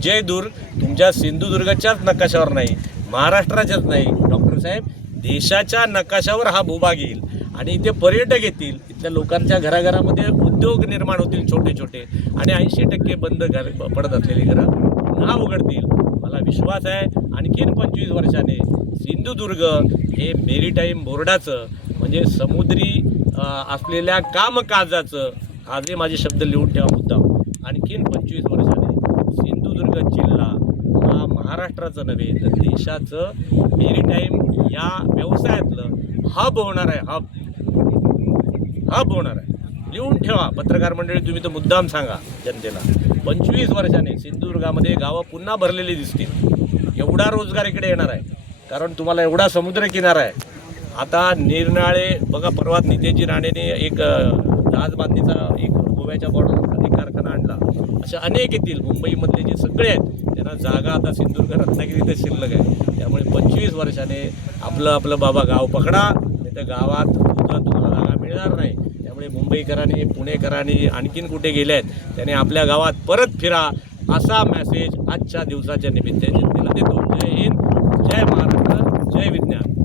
विजयदुर्ग तुमच्या सिंधुदुर्गाच्याच नकाशावर नाही, महाराष्ट्राच्याच नाही डॉक्टर साहेब, देशाच्या नकाशावर हा भूभाग येईल आणि इथे पर्यटक येतील, इथल्या लोकांच्या घराघरामध्ये उद्योग निर्माण होतील छोटे छोटे आणि 80% बंद पडत असलेली घरं पुन्हा उघडतील. मला विश्वास आहे आणखीन 25 वर्षाने सिंधुदुर्ग हे मेरीटाईम बोर्डाचं म्हणजे समुद्री असलेल्या कामकाजाचं, आजही माझे शब्द लिहून ठेवा मुद्दाम, आणखीन 25 वर्षाने सिंधुदुर्ग जिल्हा हा महाराष्ट्राचं नव्हे तर देशाचं मेरीटाईम या व्यवसायातलं हब होणार आहे. हब होणार आहे. लिहून ठेवा पत्रकार मंडळी, तुम्ही तर मुद्दाम सांगा जनतेला. 25 वर्षाने सिंधुदुर्गामध्ये गावं पुन्हा भरलेली दिसतील. एवढा रोजगार इकडे येणार आहे कारण तुम्हाला एवढा समुद्र किनारा आहे. आता निरनाळे बघा, परवात नितेजी राणेने एक जहाज बांधणीचा एक गोव्याच्या बॉर्डरवर एक कारखाना आणला. अशा अनेक येतील. मुंबईमधले जे सगळे आहेत त्यांना जागा आता सिंधुदुर्ग रत्नागिरीत शिल्लक आहे. त्यामुळे 25 वर्षाने आपलं बाबा गाव पकडा, नाही तर गावात सुद्धा तुम्हाला जागा मिळणार नाही. त्यामुळे मुंबईकरांनी पुणेकरांनी आणखीन कुठे गेले आहेत त्याने आपल्या गावात परत फिरा, असा मेसेज आजच्या दिवसाच्या निमित्ताने जनतेला देतो. जय हिंद, जय महाराष्ट्र, जय विज्ञान.